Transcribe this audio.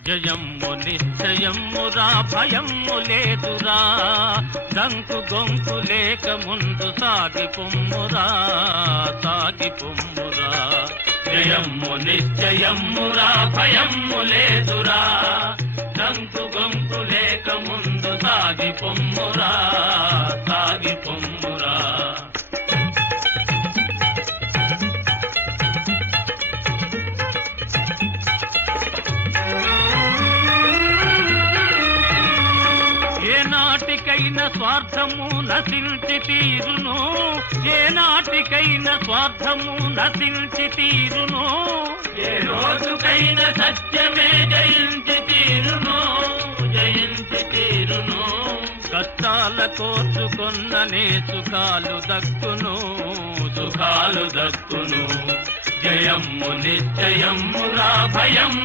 జయమ్ము నిశ్చయమ్మురా భయమ్ము లేదురా దంకు గొంకు లేక ముందు సాగి పొమ్మురా జయమ్ము నిశ్చయమ్మురా భయమ్ము లేదురా దంకు గొంకు లేక ముందు సాగి పొమ్మురా ఏనాటికైనా స్వార్థము నశించి తీరును ఏనాటికైనా స్వార్థము నశించి తీరును ఏ రోజుకైనా సత్యమే జయించి తీరును కష్టాల కోర్చుకొన్ననే సుఖాలు దక్కును జయమ్ము నిశ్చయమ్మురా భయమ్ము